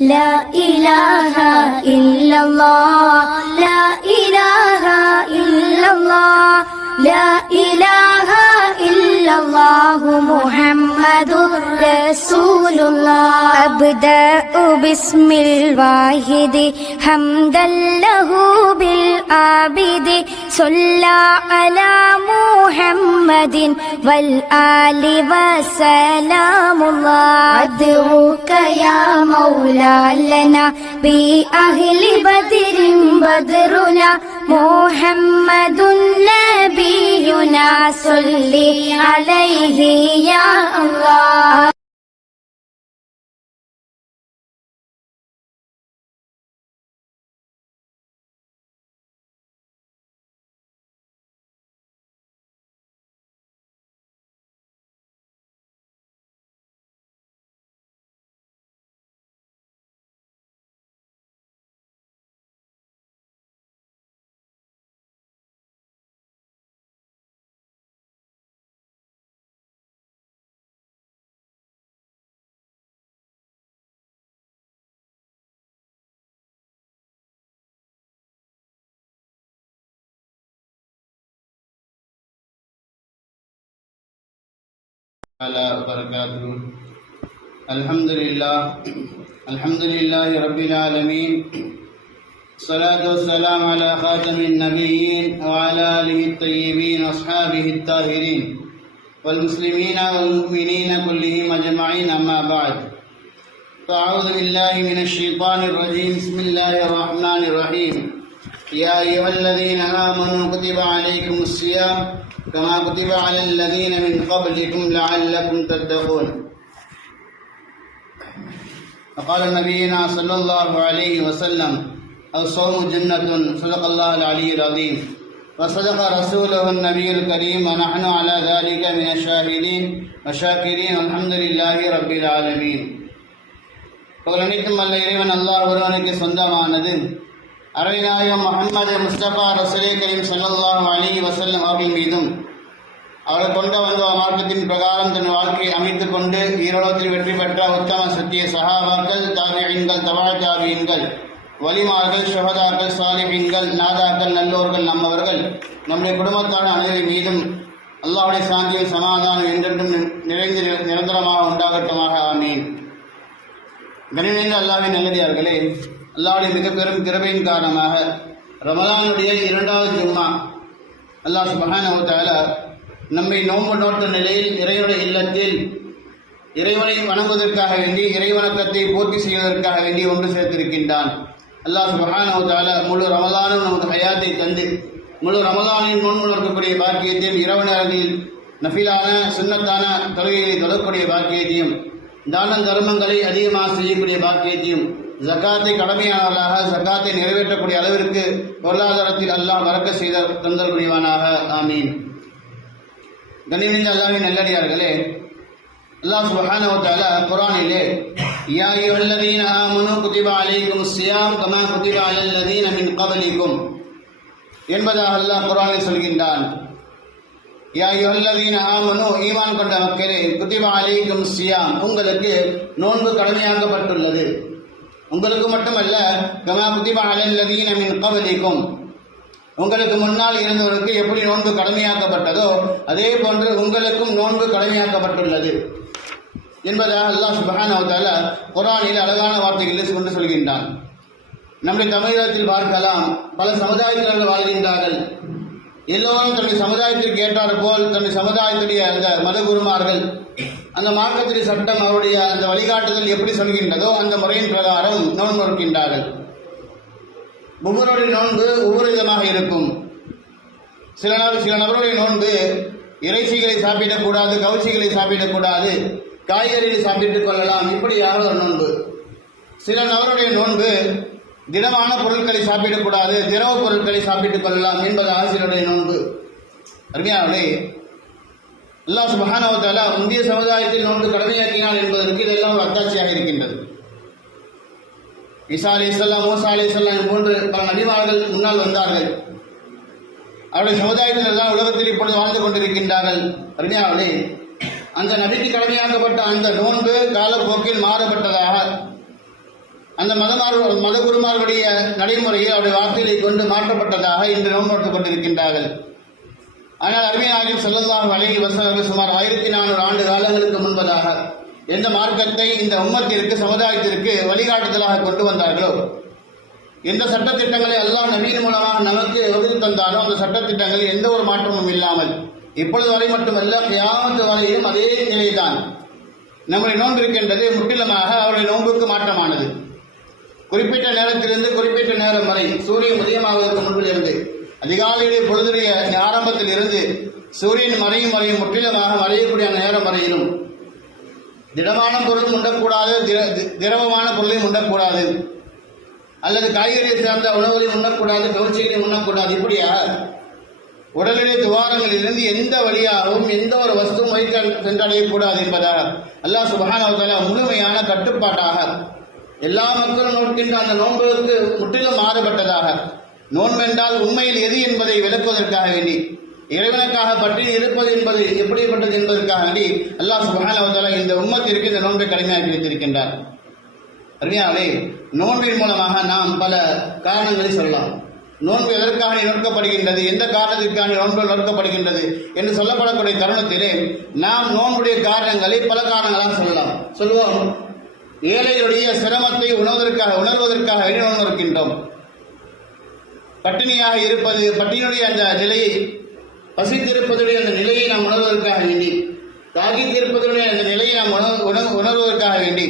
لا إله إلا الله لا إله إلا الله لا إله إلا الله محمد رسول الله أبدأ باسم الواحد حمدا له بالعابد صلى على محمد والآل وسلام الله أدعوك يا مولا لنا بأهل بدر بدرنا محمد نبينا صل عليه يا الله. الحمد لله رب العالمين الصلاة والسلام على خاتم النبيين وعلى آله الطيبين وأصحابه الطاهرين والمسلمين والمؤمنين كلهم أجمعين أما بعد فأعوذ بالله من الشيطان الرجيم بسم الله الرحمن الرحيم يا أيها الذين آمنوا كتب عليكم الصيام كما كتب على الذين من قبلكم لعلكم تتقون. فقال نبينا صلى الله عليه وسلم الصوم جنة صدق الله العلي العظيم وصدق رسوله النبي الكريم ونحن على ذلك من الشاهدين والشاكرين والحمد لله رب العالمين. புகழனைத்தும் அல்ல இறைவன் அல்லாஹ் ஒருவனுக்கு சொந்தமானது. அருமைநாயகம் முஹம்மது முஸ்தபா ரசூலே கரீம் ஸல்லல்லாஹு அலைஹி வஸல்லம் அவர்கள் மீதும் அவர்கள் கொண்டு வந்த மார்க்கத்தின் பிரகாரம் தன் வாழ்க்கையை அமைத்துக் கொண்டு ஈரோளத்தில் வெற்றி பெற்ற உத்தம சத்திய சஹாபாக்கள், தாபிஈன்கள், தபா தாபிஈன்கள், வலிமார்கள், ஷுஹதாக்கள், சாலிஹீன்கள், நாதாக்கள், நல்லோர்கள், நம்மவர்கள், நம்முடைய குடும்பத்தான அனைவரின் மீதும் அல்லாஹ்வுடைய சாந்தியும் சமாதானம் என்றென்றும் நிறைந்து நிரந்தரமாக உண்டாகட்டுமாக. ஆமீன். கனிமிகுந்த அல்லாஹ்வின் நல்லடியார்களே, அல்லாஹ்வுடைய மிக பெரும் கிருபையின் காரணமாக ரமலானுடைய 2வது ஜும்மா அல்லாஹ் சுப்ஹானஹு வ தஆலா நம்மை நோன்பு நோட்ட நிலையில் இறைவனுடைய இல்லத்தில் இறைவனை வணங்குவதற்காக வேண்டி இறைவணக்கத்தை பூர்த்தி செய்வதற்காக வேண்டி ஒன்று சேர்த்திருக்கின்றான். அல்லாஹ் சுப்ஹானஹு வ தஆலா முழு ரமலானும் நமக்கு ஹயாத்தை தந்து முழு ரமலானின் நோன்பு நோக்கக்கூடிய பாக்கியத்தையும், இரவு நேரங்களில் நஃபிலான சுன்னத்தான தொழுகையை தொழக்கூடிய பாக்கியத்தையும், தான தர்மங்களை அதிகமாக செய்யக்கூடிய பாக்கியத்தையும், ஜக்காத்தை கடமையானவர்களாக ஜக்காத்தை நிறைவேற்றக்கூடிய அளவிற்கு பொருளாதாரத்தில் அல்லாஹ் வரக்க செய்த தந்தல் புரிவானாக. ஆமீன். கண்ணியமிக்க அல்லாஹ்வின் நல்லடியார்களே, அல்லாஹ் சுப்ஹானஹு வ தஆலா குர்ஆனிலே யா அய்யுஹல்லதீன ஆமனூ குதிப அலைக்குமுஸ் ஸியாம் கமா குதிப அலல்லதீன மின் கப்லிக்கும் என்பதாக அல்லாஹ் குர்ஆனில் சொல்கின்றான். யா அய்யுஹல்லதீன ஆமனூ, ஈமான் கொண்ட மக்களே, குதிப அலைக்குமுஸ் ஸியாம், உங்களுக்கு நோன்பு கடமையாக்கப்பட்டுள்ளது. உங்களுக்கு மட்டுமல்ல, கமா குதிப அலல்லதீன மின் கப்லிக்கும், உங்களுக்கு முன்னால் இருந்தவருக்கு எப்படி நோன்பு கடமையாக்கப்பட்டதோ அதே போன்று உங்களுக்கும் நோன்பு கடமையாக்கப்பட்டுள்ளது என்பதாக அல்லாஹ் சுப்ஹானஹு வ தஆலா குர்ஆனில் அழகான வார்த்தைகளை கொண்டு சொல்கின்றான். நம்முடைய தமிழகத்தில் பார்க்கலாம், பல சமுதாயத்தினர்கள் வாழ்கின்றார்கள். எல்லோரும் தன்னுடைய சமுதாயத்திற்கு ஏற்றாறு போல் தன்னுடைய சமுதாயத்துடைய அந்த மதகுருமார்கள் அந்த மார்க்கத்தின் சட்டம் அவருடைய அந்த வழிகாட்டுதல் எப்படி சொல்கின்றதோ அந்த முறையின் பிரகாரம் நோன்பு நோக்கின்றார்கள். ஒவ்வொருடைய நோன்பு ஒவ்வொரு விதமாக இருக்கும். சில நபருடைய நோன்பு இறைச்சிகளை சாப்பிடக்கூடாது, கவுச்சிகளை சாப்பிடக்கூடாது, காய்கறிகளை சாப்பிட்டுக் கொள்ளலாம், இப்படியாக ஒரு நோன்பு. சில நபருடைய நோன்பு திடமான பொருட்களை சாப்பிடக்கூடாது, திரவ பொருட்களை சாப்பிட்டுக் கொள்ளலாம் என்பதாக சிலருடைய நோன்பு. அருமையானவர்களே, அல்லாஹ் சுப்ஹானஹு வ தஆலா இந்திய சமுதாயத்தில் நோன்பு கடமையாக்கினார் என்பதற்கு இதெல்லாம் ஒரு அத்தாட்சியாக இருக்கின்றது. ஈசா அலைஹிஸ்ஸலாம், மூசா அலைஹிஸ்ஸலாம் போன்று பல நபிமார்கள் முன்னால் வந்தார்கள். அவருடைய சமுதாயத்தினர் தான் உலகத்தில் இப்பொழுது வாழ்ந்து கொண்டிருக்கின்றார்கள். அருமையானவர்களே, அந்த நபிக்கு கடமையாக்கப்பட்ட அந்த நோன்பு காலப்போக்கில் மாறுபட்டதாக அந்த மதகுருமார்களுடைய நடைமுறையில் அவருடைய வார்த்தைகளை கொண்டு மாற்றப்பட்டதாக இன்று நோன்பு நோட்டுக் கொண்டிருக்கின்றார்கள். ஆனால் அருமையாகியும் ஸல்லல்லாஹு அலைஹி வஸல்லம் சுமார் 1400 ஆண்டு காலங்களுக்கு முன்பதாக எந்த மார்க்கத்தை இந்த உம்மத்திற்கு சமுதாயத்திற்கு வழிகாட்டுதலாக கொண்டு வந்தார்களோ, எந்த சட்டத்திட்டங்களை அல்லாஹ் நபியின் மூலமாக நமக்கு வகுத்து தந்தாரோ அந்த சட்டத்திட்டங்களில் எந்த ஒரு மாற்றமும் இல்லாமல் இப்பொழுது வரை மட்டுமல்ல கியாமத் வரையிலும் அதே நிலைதான். நம்முடைய நோன்பு இருக்கின்றது முற்றிலுமாக அவருடைய நோன்புக்கு மாற்றமானது. குறிப்பிட்ட நேரத்திலிருந்து குறிப்பிட்ட நேரம் வரை சூரியன் உதயமாவதற்கு முன்பிலிருந்து அதிகாலையிலே பொழுதுடைய ஆரம்பத்தில் இருந்து சூரியன் மறையும் வரையும் முற்றிலுமாக மறையக்கூடிய அந்த நேரம் வரையிலும் திடமான பொருளும் உண்ணக்கூடாது, திரவமான பொருளையும் உண்ணக்கூடாது, அல்லது காய்கறியை சார்ந்த உணவுகளையும் உண்ணக்கூடாது, கவர்ச்சிகளையும் உண்ணக்கூடாது. இப்படியாக உடலுடைய துவாரங்களிலிருந்து எந்த வழியாகவும் எந்த ஒரு வஸ்துவும் வைக்க சென்றடையக்கூடாது என்பதாக அல்லாஹ் சுப்ஹானஹு வ தஆலா முழுமையான கட்டுப்பாட்டாக எல்லா மக்களும் நோக்கின்ற அந்த நோன்புக்கு முற்றிலும் மாறுபட்டதாக, நோன்பு என்றால் உண்மையில் எது என்பதை விளக்குவதற்காக வேண்டி, இறைவனுக்காக பட்டினி இருப்பது என்பது எப்படிப்பட்டது என்பதற்காக வேண்டி அல்லாஹ் சுப்ஹானஹு வ தஆலா இந்த உம்மத்திற்கு இந்த நோன்பை கடுமையாக்கி வைத்திருக்கின்றார். அருமையானே, நோன்பின் மூலமாக நாம் பல காரணங்களை சொல்லலாம். நோன்பு எதற்காக நோக்கப்படுகின்றது, எந்த காரணத்திற்காக நோன்பு நோக்கப்படுகின்றது என்று சொல்லப்படக்கூடிய தருணத்திலே நாம் நோன்புடைய காரணங்களை பல காரணங்களாக சொல்வோம். ஏழைகளுடைய சிரமத்தை உணர்வதற்காக நோன்பு இருக்கின்றோம். பட்டினியாக இருப்பது, பட்டினியுடைய அந்த நிலையை, பசித்திருப்பதுடைய அந்த நிலையை நாம் உணர்வதற்காக வேண்டி, தாகித்திருப்பதுடைய அந்த நிலையை நாம் உணர்வதற்காக வேண்டி,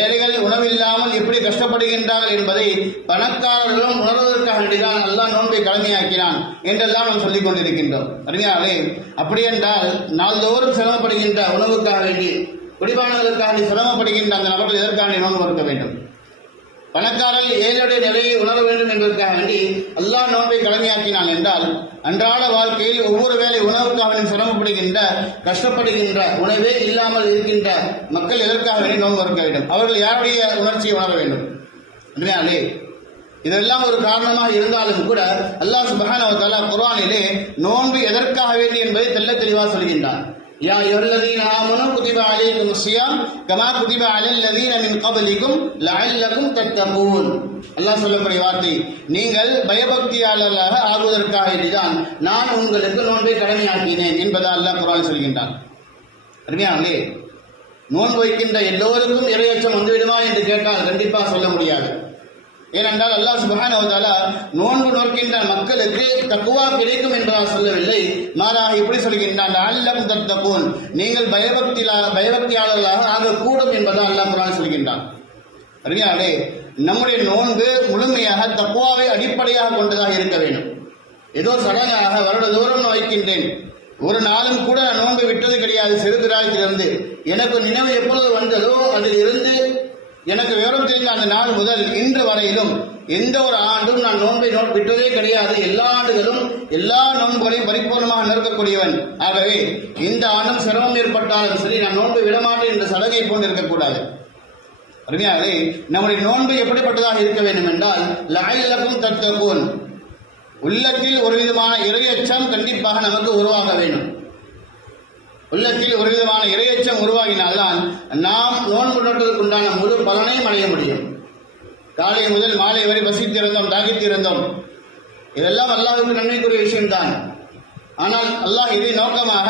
ஏழைகள் உணவில்லாமல் எப்படி கஷ்டப்படுகின்றார்கள் என்பதை பணக்காரர்களும் உணர்வதற்காக வேண்டிதான் அல்லாஹ் நோன்பை கடமையாக்கினான் என்றெல்லாம் நாம் சொல்லிக் கொண்டிருக்கின்றோம். அறிஞர்களே, அப்படி என்றால் நாள்தோறும் சிரமப்படுகின்ற உணவுக்காக வேண்டி, குடிபானங்களுக்காக சிரமப்படுகின்ற அந்த நபர்கள் எதற்காக நோன்பு இருக்க வேண்டும்? பணக்காரர்கள் ஏழையுடைய நிலையை உணர வேண்டும் என்பதற்காக வேண்டி அல்லாஹ் நோன்பை கடமையாக்கினான் என்றால், அன்றாட வாழ்க்கையில் ஒவ்வொரு வேளை உணவுக்காக சிரமப்படுகின்ற, கஷ்டப்படுகின்ற, உணவே இல்லாமல் இருக்கின்ற மக்கள் எதற்காக வேண்டி நோன்பு இருக்க வேண்டும்? அவர்கள் யாருடைய உணர்ச்சியை உணர வேண்டும்? உண்மையாலே இதெல்லாம் ஒரு காரணமாக இருந்தாலும் கூட அல்லாஹ் சுப்ஹானஹு வ தஆலா குர்ஆனிலே நோன்பு எதற்காக வேண்டி என்பதை தெள்ள தெளிவாக சொல்கின்றார். யா அய்யுஹல்லதீன ஆமனூ குதிப அலைக்குமுஸ் ஸியாம் கமா குதிப அலல்லதீன மின் கப்லிக்கும் லஅல்லக்கும் தத்தகூன். அல்லாஹ் சொல்லக்கூடிய வார்த்தை, நீங்கள் பயபக்தியாளர்களாக ஆகுவதற்காக வேண்டிதான் நான் உங்களுக்கு நோன்பை கடமையாக்கினேன் என்பதாக அல்லாஹ் குர்ஆனில் சொல்கின்றான். அருமையானே, நோன்பு வைக்கின்ற எல்லோருக்கும் இறையச்சம் வந்துவிடுமா என்று கேட்டால் கண்டிப்பாக சொல்ல முடியாது. ஏனென்றால் அல்லாஹ் சுப்ஹானஹு வ தஆலா நோன்பு நோக்கின்ற மக்களுக்கு தக்வா கிடைக்கும் என்பதாக சொல்லவில்லை, மாறாக இப்படி சொல்கின்றான், லஅல்லக்கும் தத்தகூன், நீங்கள் பயபக்தியாளர்களாக ஆகக்கூடும் என்பதாக அல்லாஹ் குர்ஆனில் சொல்கின்றான். அறிஞர்களே, நம்முடைய நோன்பு முழுமையாக தக்வாவை அடிப்படையாக கொண்டதாக இருக்க வேண்டும். ஏதோ சடங்காக வருடதோறும் வைக்கின்றேன், ஒரு நாளும் கூட நான் நோன்பு விட்டது கிடையாது. சிறுபிராயத்திலிருந்து எனக்கு நினைவு எப்பொழுது வந்ததோ அதில் இருந்து எனக்கு விவரம் தெரிந்த அந்த நாள் முதல் இன்று வரையிலும் எந்த ஒரு ஆண்டும் நான் நோன்பை விட்டதே கிடையாது. எல்லா ஆண்டுகளும் எல்லா நோன்புகளையும் பரிபூர்ணமாக நிற்கக்கூடியவன். ஆகவே இந்த ஆண்டும் சிரமம் ஏற்பட்டாலும் சரி நான் நோன்பை விடமாட்டேன் என்ற சடங்கை போன்று இருக்கக்கூடாது. அருமையாகவே நம்முடைய நோன்பு எப்படிப்பட்டதாக இருக்க வேண்டும் என்றால், லஅல்லக்கும் தத்தகூன், உள்ளத்தில் ஒரு விதமான இறையச்சம் கண்டிப்பாக நமக்கு உருவாக வேண்டும். உள்ளத்தில் ஒரு விதமான இறையச்சம் உருவாகினால்தான் நாம் நோன்பு நோட்டதற்கு உண்டான முழு பலனையும் அடைய முடியும். காலை முதல் மாலை வரை பசித்திருந்தோம், தாகித்திருந்தோம், இதெல்லாம் அல்லாஹ்வுக்கு நன்மைக்குரிய விஷயம்தான். ஆனால் அல்லாஹ் இதை நோக்கமாக,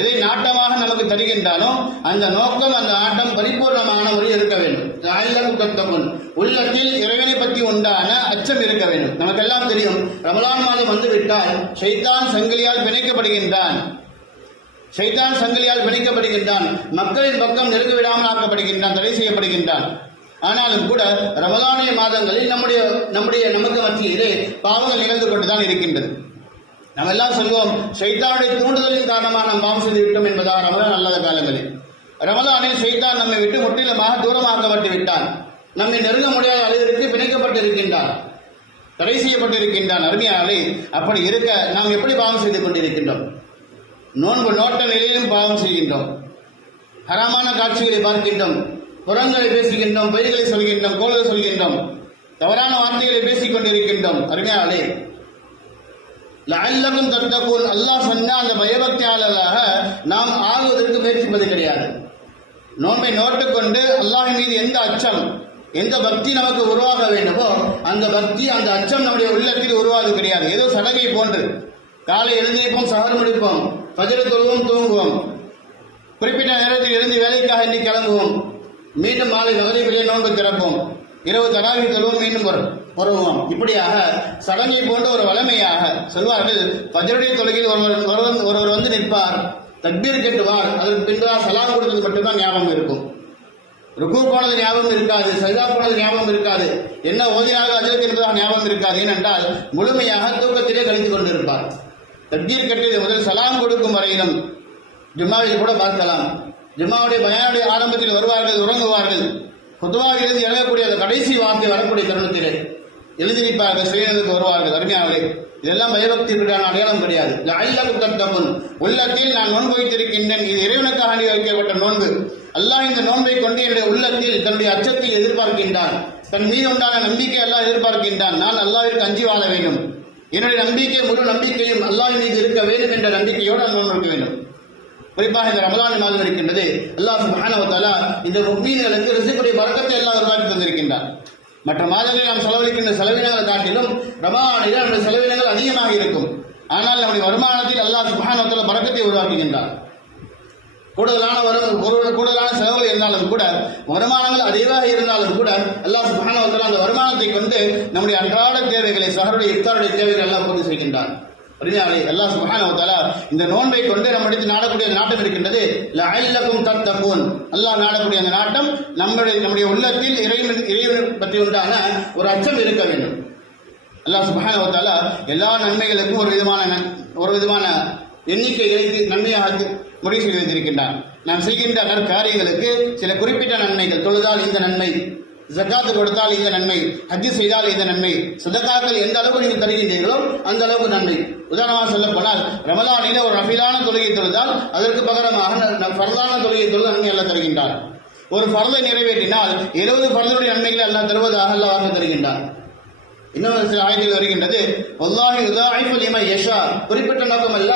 எதை நாட்டமாக நமக்கு தருகின்றானோ அந்த நோக்கம், அந்த ஆட்டம் பரிபூர்ணமான முறையில் இருக்க வேண்டும். லஅல்லக்கும் தத்தகூன், உள்ளத்தில் இறைவனை பற்றி உண்டான அச்சம் இருக்க வேண்டும். நமக்கெல்லாம் தெரியும், ரமலான் மாதம் வந்துவிட்டால் ஷைத்தான் சங்கிலியால் பிணைக்கப்படுகின்றான். ஷைத்தான் சங்கிலியால் பிணைக்கப்படுகின்றான், மக்களின் பக்கம் நெருங்க விடாமல் ஆக்கப்படுகின்றான், தடை செய்யப்படுகின்றான். ஆனாலும் கூட ரமலானிய மாதங்களில் நமக்கு மத்தியிலே பாவங்கள் நிகழ்ந்து கொண்டுதான் இருக்கின்றது. நம்ம எல்லாம் சொல்வோம், ஷைத்தானுடைய தூண்டுதலின் காரணமாக நாம் பாவம் செய்து விட்டோம் என்பதாக ரமலான் அல்லாத காலங்களில். ரமலானில் ஷைத்தான் நம்மை விட்டு முற்றிலுமாக தூரமாக்கப்பட்டு விட்டான், நம்மை நெருங்க முடியாத அளவிற்கு பிணைக்கப்பட்டிருக்கின்றான், தடை செய்யப்பட்டிருக்கின்றான். அருமையாலே, அப்படி இருக்க நாம் எப்படி பாவம் செய்து கொண்டிருக்கின்றோம்? நோன்பு நோட்ட நிலையிலும் பாவம் செய்கின்றோம், ஹராமான காட்சிகளை பார்க்கின்றோம், புறங்களை பேசுகின்றோம், பொய்களை சொல்கின்றோம், கோள்களை சொல்கின்றோம், தவறான வார்த்தைகளை பேசிக் கொண்டிருக்கின்றோம். அருமையாலே, லஅல்லக்கும் தத்தகூன், அல்லாஹ் சொன்ன அந்த பயபக்தியாளர்களாக நாம் ஆகுவதற்கு முயற்சிப்பது கிடையாது. நோன்பை நோட்டுக்கொண்டு அல்லாஹ்வின் மீது எந்த அச்சம், எந்த பக்தி நமக்கு உருவாக வேண்டுமோ அந்த பக்தி, அந்த அச்சம் நம்முடைய உள்ளத்தில் உருவாது கிடையாது. ஏதோ சடங்கை போன்று காலை எழுந்திருப்போம், சஹர் முடிப்போம், ஃபஜ்ர் தொழுவோம், தூங்குவோம், குறிப்பிட்ட நேரத்தில் எழுந்து வேலைக்காக எண்ணி கிளம்புவோம், மீண்டும் மாலை மகரிபிலே நோன்பு திறப்போம், இரவு தராவி தொழுவோம், மீண்டும் வருவோம். இப்படியாக சடங்கை போன்ற ஒரு வளமையாக சொல்வார்கள். ஃபஜ்ருடைய தொழுகையில் ஒருவர் வந்து நிற்பார், தக்பீர் கட்டுவார், அதற்கு பின்னால் சலாம் கொடுத்தது மட்டும்தான் ஞாபகம் இருக்கும். ருக்கு போனது ஞாபகம் இருக்காது, சஜதா போனது ஞாபகம் இருக்காது, என்ன ஓதினாக அஜரத் என்பதாக ஞாபகம் இருக்காது. ஏனென்றால் முழுமையாக தூக்கத்திலே கழித்துக் கொண்டிருப்பார். தக்பீர் கட்டியது முதல் சலாம் கொடுக்கும் வரையிலும் ஜும்மாவில் கூட பார்க்கலாம். ஜும்மாவுடைய பயானுடைய ஆரம்பத்தில் வருவார்கள், உறங்குவார்கள். குதுவாவிலிருந்து இறங்கக்கூடிய அந்த கடைசி வார்த்தை வரக்கூடிய தருணத்திலே எழுந்திருப்பார்கள், சுயநலத்துக்கு வருவார்கள். அருமையாளே, இதெல்லாம் பயபக்திற்கான அடையாளம் கிடையாது. உள்ளத்தில் நான் நோன்பு வைத்திருக்கின்றேன், இது இறைவனுக்காக வைக்கப்பட்ட நோன்பு. அல்லாஹ் இந்த நோன்பை கொண்டு என்னுடைய உள்ளத்தில் தன்னுடைய அச்சத்தை எதிர்பார்க்கின்றான். தன் மீது உண்டான நம்பிக்கை அல்லாஹ் எதிர்பார்க்கின்றான். நான் அல்லாஹ்விற்கு அஞ்சி வாழ வேண்டும். என்னுடைய நம்பிக்கை, முழு நம்பிக்கையும் அல்லாஹ் மீது இருக்க வேண்டும் என்ற நம்பிக்கையோடு நான் நோன்பு இருக்க வேண்டும். குறிப்பாக இந்த ரமலான் மாதம் இருக்கின்றது. அல்லாஹ் சுப்ஹானஹு வ தஆலா இந்த முஃமின்களுக்கு ரிஸ்குடைய பரக்கத்தை அல்லாஹ் உருவாக்கி தந்திருக்கின்றார். மற்ற மாதங்களில் நாம் செலவழிக்கின்ற செலவினங்களை காட்டிலும் ரமலானில் நம்முடைய செலவினங்கள் அதிகமாக இருக்கும். ஆனால் நம்முடைய வருமானத்தில் அல்லாஹ் சுப்ஹானஹு வ தஆலா பரக்கத்தை உருவாக்குகின்றார். கூடுதலான செலவுகள் இருந்தாலும் கூட, வருமானங்கள் அதிகமாக இருந்தாலும் கூட அல்லாஹ் சுப்ஹானஹு வ தஆலா அந்த வருமானத்தை கொண்டு நம்முடைய அன்றாட தேவைகளை, சஹருடைய இஃப்தாருடைய தேவைகளை எல்லாம் பூர்த்தி செய்கின்றார். அல்லாஹ் சுப்ஹானஹு வ தஆலா இந்த நோன்பை கொண்டு நம்மிடத்தில் நாடக்கூடிய நாட்டம் இருக்கின்றது. லஅல்லகும் தத்தகூன், அல்லாஹ் நாடக்கூடிய அந்த நாட்டம் நம்முடைய உள்ளத்தில் இறைவன் பற்றி உண்டான ஒரு அச்சம் இருக்க வேண்டும். அல்லாஹ் சுப்ஹானஹு வ தஆலா எல்லா நன்மைகளுக்கும் ஒரு விதமான எண்ணிக்கைகளை நன்மையாக முடிவு செய்து வைத்திருக்கின்றான். நாம் செய்கின்ற நற்காரியங்களுக்கு சில குறிப்பிட்ட நன்மைகள், தொழுதால் இந்த நன்மை, ஜக்காத்து கொடுத்தால் இந்த நன்மை, ஹஜ் செய்தால் இந்த நன்மை, சதகாக்கள் எந்த அளவுக்கு நீங்கள் தருகின்றீர்களோ அந்த அளவுக்கு நன்மை. உதாரணமாக சொல்ல போனால், ரமலானில ஒரு நஃபிலான தொழுகை தொழுதால் அதற்கு பகரமாக ஃபர்லான தொழுகை தொழுது நன்மை அல்லாஹ் தருகின்றார். ஒரு ஃபர்லை நிறைவேற்றினால் 70 ஃபர்லுடைய நன்மைகளை அல்லாஹ் தருவதாக அல்லாஹ் தருகின்றார். இன்னொரு சில ஆயத்தில் வருகின்றது, வல்லாஹி யுதாஇஃபு லிமன் யஷா, குறிப்பிட்ட நோக்கம் அல்ல,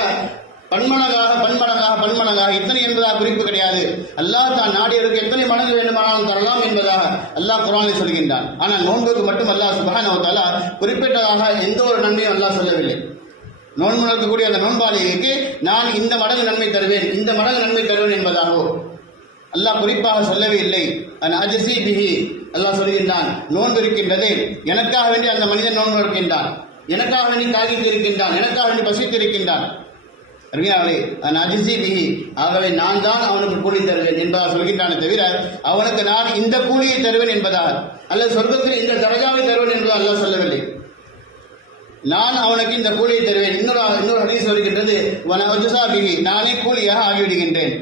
பன்மடங்காக இத்தனை என்பதாக குறிப்பு கிடையாது. அல்லாஹ் தான் நாடியருக்கு எத்தனை மடங்கு வேண்டுமானாலும் தரலாம் என்பதாக அல்லாஹ் குர்ஆனில் சொல்கின்றான். ஆனால் நோன்புக்கு மட்டும் அல்லாஹ் சுப்ஹானஹு வ தஆலா குறிப்பிட்டதாக எந்த ஒரு நன்மையும் அல்லாஹ் சொல்லவில்லை. நோன்பு நடக்கக்கூடிய அந்த நோன்பாளிக்கு நான் இந்த மடங்கு நன்மை தருவேன், இந்த மடங்கு நன்மை தருவேன் என்பதாகவோ அல்லாஹ் குறிப்பாக சொல்லவே இல்லை. அஜ்ஸி பிஹி, அல்லாஹ் சொல்கின்றான், நோன்பு இருக்கின்றது, எனக்காக வேண்டி அந்த மனிதன் நோன்பு இருக்கின்றான், எனக்காக வேண்டி தாகித்து இருக்கின்றான், எனக்காக வேண்டி பசித்து இருக்கின்றான். ஆகவே நான் தான் அவனுக்கு கூலி தருவேன் என்பதாக சொல்கின்றானே தவிர அவனுக்கு நான் இந்த கூலியை தருவேன் என்பதாக அல்லது சொர்க்கத்தில் இந்த தரஜாவை தருவேன் என்பதாக அல்லாஹ் சொல்லவில்லை. நான் அவனுக்கு இந்த கூலியை தருவேன். இன்னொரு ஹதீஸ் வருகின்றது, நானே கூலியாக ஆகிவிடுகின்றேன்,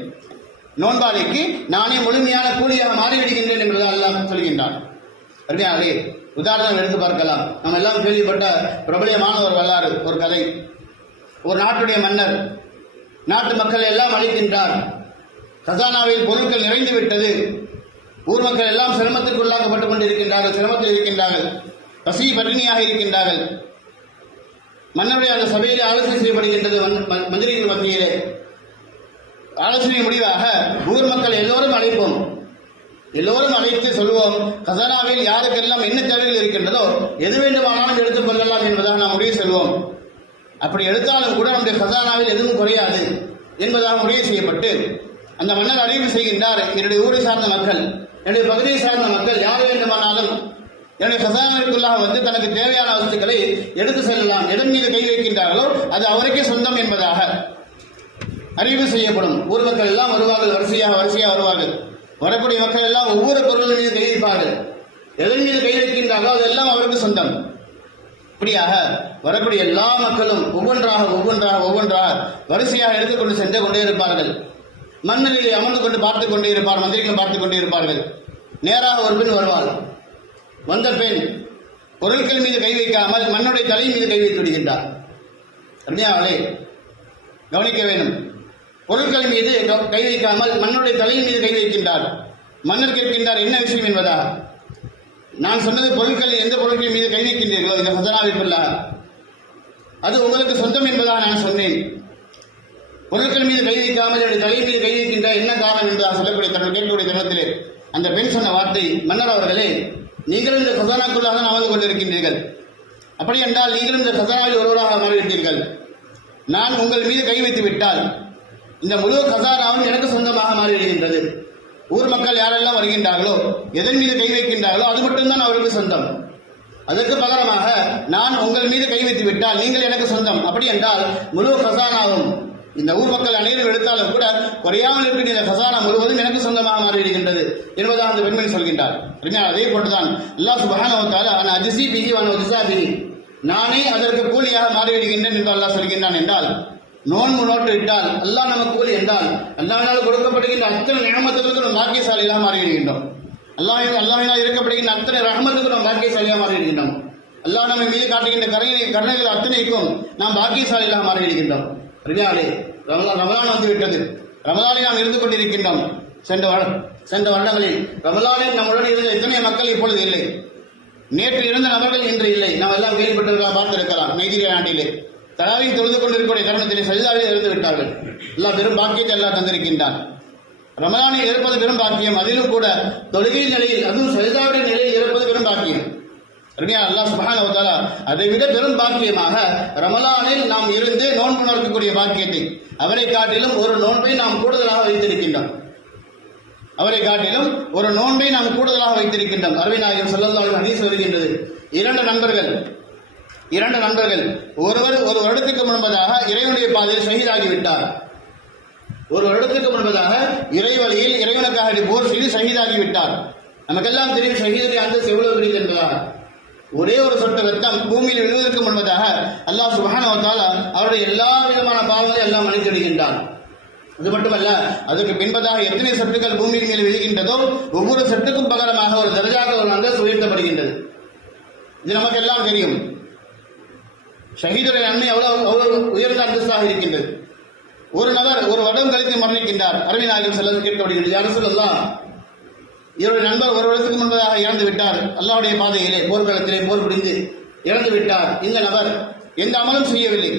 நோன்பாளிக்கு நானே முழுமையான கூலியாக மாறிவிடுகின்றேன் என்பதாக அல்லாஹ் சொல்கின்றான். அருமையாளே, உதாரணம் எடுத்து பார்க்கலாம். நம்ம எல்லாம் கேள்விப்பட்ட பிரபலியமான ஒரு வரலாறு, ஒரு கதை. ஒரு நாட்டுடைய மன்னர் நாட்டு மக்கள் எல்லாம் அழைக்கின்றார். கசானாவில் பொருட்கள் நிறைந்து விட்டது. ஊர் மக்கள் எல்லாம் சிரமத்திற்கு உள்ளாக்கப்பட்டுக் கொண்டிருக்கின்றார்கள், சிரமத்தில் இருக்கின்றார்கள், பசி பட்டினியாக இருக்கின்றார்கள். மன்னருடைய அந்த சபையிலே ஆலோசனை செய்யப்படுகின்றது. மந்திரிகள் மத்தியிலே ஆலோசனை முடிவாக ஊர் மக்கள் எல்லோரும் அழைப்போம், எல்லோரும் அழைத்து சொல்வோம், கசானாவில் யாருக்கெல்லாம் என்ன தேவைகள் இருக்கின்றதோ எது வேண்டுமானாலும் எடுத்துக் கொள்ளலாம் என்பதாக நாம் முடிவு செல்வோம். அப்படி எடுத்தாலும் கூட நம்முடைய கசானாவில் எதுவும் குறையாது என்பதாக முடிவு செய்யப்பட்டு அந்த மன்னர் அறிவு செய்கின்றார், என்னுடைய ஊரை சார்ந்த மக்கள், என்னுடைய பகுதியை சார்ந்த மக்கள் யார் வேண்டுமானாலும் என்னுடைய கசானாவிற்குள்ளாக வந்து தனக்கு தேவையான வசதிகளை எடுத்து செல்லலாம். எதன் மீது கை வைக்கின்றார்களோ அது அவருக்கே சொந்தம் என்பதாக அறிவு செய்யப்படும். ஊர் மக்கள் எல்லாம் வருவார்கள், வரிசையாக வருவார்கள். வரக்கூடிய மக்கள் எல்லாம் ஒவ்வொரு பொருளின் மீது கை வைப்பார்கள். எதன் மீது கை வைக்கின்றார்களோ அதெல்லாம் அவருக்கு சொந்தம். இப்படியாக வரக்கூடிய எல்லா மக்களும் ஒவ்வொன்றாக வரிசையாக எடுத்துக்கொண்டு சென்று கொண்டே இருப்பார்கள். மன்னரிலே அமர்ந்து கொண்டு பார்த்துக் கொண்டே இருப்பார், மந்திரிகளும் பார்த்துக் கொண்டே இருப்பார்கள். நேராக ஒரு பெண் வருவாள். வந்த பெண் பொருட்கள் மீது கை வைக்காமல் மன்னுடைய தலை மீது கை வைத்து விடுகின்றார். அருமையாளே, கவனிக்க வேண்டும். பொருட்கள் மீது கை வைக்காமல் மன்னுடைய தலையின் மீது கை வைக்கின்றார். மன்னர் கேட்கின்றார், என்ன விஷயம் என்பதா? நான் சொன்னது பொருட்களில் எந்த பொருட்களின் மீது கை வைக்கின்றீர்களோ இந்த ஹசனாவிற்குள்ளாக அது உங்களுக்கு சொந்தம் என்பதாக நான் சொன்னேன். பொருட்கள் மீது கை வைக்காமல் என்னுடைய தலை மீது கை வைக்கின்ற என்ன காரணம் என்பதாக சொல்லக்கூடிய கேட்கக்கூடிய தருணத்திலே அந்த பெண் சொன்ன வார்த்தை, மன்னர் அவர்களே, நீங்களும் இந்த கசானாக்குள்ளாக தான் அமர்ந்து கொண்டிருக்கின்றீர்கள். அப்படி என்றால் நீங்களும் இந்த கசானாவில் ஒருவராக மாறிவிட்டீர்கள். நான் உங்கள் மீது கை வைத்து விட்டால் இந்த முழு கசானாவும் எனக்கு சொந்தமாக மாறிவிடுகின்றது. ஊர் மக்கள் யாரெல்லாம் வருகின்றார்களோ, எதன் மீது கை வைக்கின்றார்களோ அது மட்டும்தான் அவர்களுக்கு சொந்தம். அதற்கு பகரமாக நான் உங்கள் மீது கை வைத்து விட்டால் நீங்கள் எனக்கு சொந்தம். அப்படி என்றால் முழு கசானாவும் இந்த ஊர் மக்கள் அனைவரும் எடுத்தாலும் கூட குறையாமல் இருக்கிற இந்த கசானா முழுவதும் எனக்கு சொந்தமாக மாறிவிடுகின்றது என்பதாக அந்த பெண்மணி சொல்கின்றார். அதே போன்றுதான் அல்லாஹ் சுப்ஹானஹு வ தஆலா அன அஜ்ஸி பிஹி வ அன உஜ்ஸா பிஹி, நானே அதற்கு கூலியாக மாறிவிடுகின்றேன் என்று அல்லாஹ் சொல்கின்றான். என்றால் நோன்பு நோட்டு இட்டால் அல்லாஹ் நமக்கு கூலி என்றால் அல்லாஹ்வினால் கொடுக்கப்படுகின்ற அத்தனை நியமத்துகளுக்கு நாம் பாக்கியசாலியாக மாறிவிடுகின்றோம். அல்லாஹ்வினால் இருக்கப்படுகின்ற அத்தனை ரஹ்மத்துக்கு நாம் பாக்கியசாலியாக மாறிவிடுகின்றோம். அல்லாஹ் நம்ம மீது காட்டுகின்ற கருணைகள் அத்தனைக்கும் நாம் பாக்கியசாலியாக மாறிவிடுகின்றோம். ரமலான் வந்து விட்டது. ரமலானில் நாம் இருந்து கொண்டிருக்கின்றோம். சென்ற வருடங்களில் ரமலானில் நம்முடன் இருந்த எத்தனை மக்கள் இப்பொழுது இல்லை. நேற்று இருந்த நபர்கள் இன்று இல்லை. நாம் எல்லாம் கேள்விப்பட்டிருக்கலாம், பார்த்திருக்கலாம். நைஜீரியா நாட்டிலே தராவி தொழுது கொண்டிருக்கக்கூடிய தருணத்திலே சஜிதாவில் இருந்து விட்டார்கள். எல்லாம் பெரும் பாக்கியத்தை எல்லாம் தந்திருக்கின்றான். ரமலானில் இருப்பது பெரும் பாக்கியம். அதிலும் கூட தொழுகை நிலையில், அதுவும் சஜிதாவுடைய நிலையில் இருப்பது பெரும் பாக்கியம். அல்லாஹ் சுப்ஹானஹு வ தஆலா அதை விட பெரும் பாக்கியமாக ரமலானில் நாம் இருந்து நோன்பு நோக்கக்கூடிய பாக்கியத்தை அவரை காட்டிலும் ஒரு நோன்பை நாம் கூடுதலாக வைத்திருக்கின்றோம். அவரை காட்டிலும் ஒரு நோன்பை நாம் கூடுதலாக வைத்திருக்கின்றோம். அருமை நாயகம் ஸல்லல்லாஹு அலைஹி ஹதீஸ் வருகின்றது. இரண்டு நண்பர்கள் ஒருவர் ஒரு வருடத்துக்கு முன்பதாக இறைவனுடைய பாதையில் ஷஹீதாகிவிட்டார். ஒரு வருடத்துக்கு முன்பதாக இறைவழியில் இறைவனுக்காக போர் செய்து ஷஹீதாகிவிட்டார். நமக்கெல்லாம் தெரியும் ஷஹீதுடைய அந்தஸ்து எவ்வளவு பெரியது என்பதாக. ஒரே ஒரு சொட்டு ரத்தம் பூமியில் விழுவதற்கு முன்பதாக அல்லாஹ் சுப்ஹானஹு வ தஆலா அவருடைய எல்லா விதமான பாவங்களையும் எல்லாம் மன்னித்திடுகின்றான். அது மட்டுமல்ல, அதற்கு பின்பதாக எத்தனை சொட்டுகள் பூமியின் மேல் விழுகின்றதோ ஒவ்வொரு சொட்டுக்கும் பகரமாக ஒரு தரஜாக ஒரு அந்தஸ்து உயர்த்தப்படுகின்றது. இது நமக்கு எல்லாம் தெரியும். ஷஹீதுடைய நன்மை அவ்வளவு உயர்ந்த அந்தஸ்தாக இருக்கின்றது. ஒரு நபர் ஒரு வருடம் கழித்து மரணிக்கின்றார். அருமை நாயகம் ஸல்லல்லாஹு கேட்கப்படுகிறது, யா ரசூலல்லாஹ், இவருடைய நண்பர் ஒரு வருடத்துக்கு முன்பதாக இறந்து விட்டார். அல்லாஹ்வுடைய பாதையிலே போர்க்களத்திலே போர் புரிந்து இறந்து விட்டார். இந்த நபர் எந்த அமலும் செய்யவில்லை,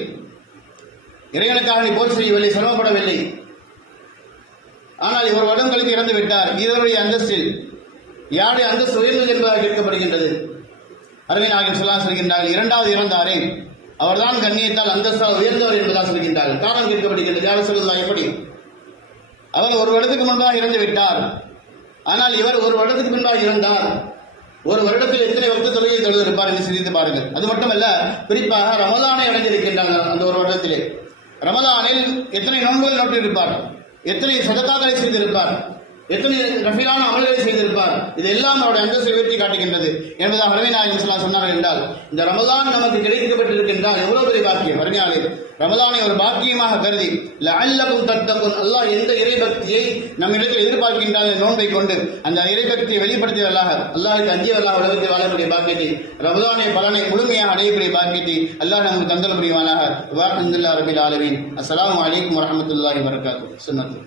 இறைவனுக்காக போர் செய்யவில்லை, சிரமப்படவில்லை. ஆனால் இவர் வருடம் கழித்து இறந்து விட்டார். இவருடைய அந்தஸ்தில் யாருடைய அந்தஸ்து உயர்ந்தது என்பதாக கேட்கப்படுகின்றது. அருமை நாயகம் ஸல்லல்லாஹு சொல்கின்றார்கள், இரண்டாவது இறந்தாரே அவர்தான் கண்ணியத்தால் அந்தஸ்தால் உயர்ந்தவர் என்பதாக சொல்கின்றார்கள். காரணம் கேட்கப்படுகின்றது, யா ரசூலல்லாஹ், எப்படி அவர் ஒரு வருடத்துக்கு முன்பாக இறந்து விட்டார், ஆனால் இவர் ஒரு வருடத்துக்கு முன்பாக இருந்தார். ஒரு வருடத்தில் எத்தனை வக்து தொழுகை தொழுதிருப்பார் என்று சிந்தித்து பாருங்கள். அது மட்டுமல்ல, குறிப்பாக ரமலானை அடைந்திருக்கின்றார்கள். அந்த ஒரு வருடத்திலே ரமலானில் எத்தனை நோன்புகள் நோட்டிருப்பார், எத்தனை சதகாக்களை செய்திருப்பார், எத்தனை ரஃபீலான அமல்களை செய்திருப்பார். இதெல்லாம் அவருடைய அந்தஸ்தை உயர்த்தி காட்டுகின்றது என்பதாக அருமை நாயகம் ஸல்லல்லாஹு சொன்னார்கள். என்றால் இந்த ரமலான் நமக்கு கிடைக்கப்பட்டிருக்கின்றால் எவ்வளவு பெரிய பாக்கியம். அருமையாளே, ரமலானை ஒரு பாக்கியமாக கருதி லஅல்லகும் தத்தகுன், அல்லாஹ் எந்த இறைபக்தியை நம்மிடத்தில் எதிர்பார்க்கின்றான் நோன்பை கொண்டு அந்த இறைபக்தியை வெளிப்படுத்தியவர்களாக, அல்லாஹ்வுக்கு அஞ்சியவர்களாக உலகத்தில் வாழக்கூடிய பாக்கியத்தை, ரமலானை பலனை முழுமையாக அடையக்கூடிய பாக்கியத்தை அல்லாஹ் நமக்கு தந்தல் புரிவானாக. அல்ஹம்துலில்லாஹி ரப்பில் ஆலமீன். அஸ்ஸலாமு அலைக்கும் வரஹ்மத்துல்லாஹி வபரகாத்துஹு. சுன்னத்து.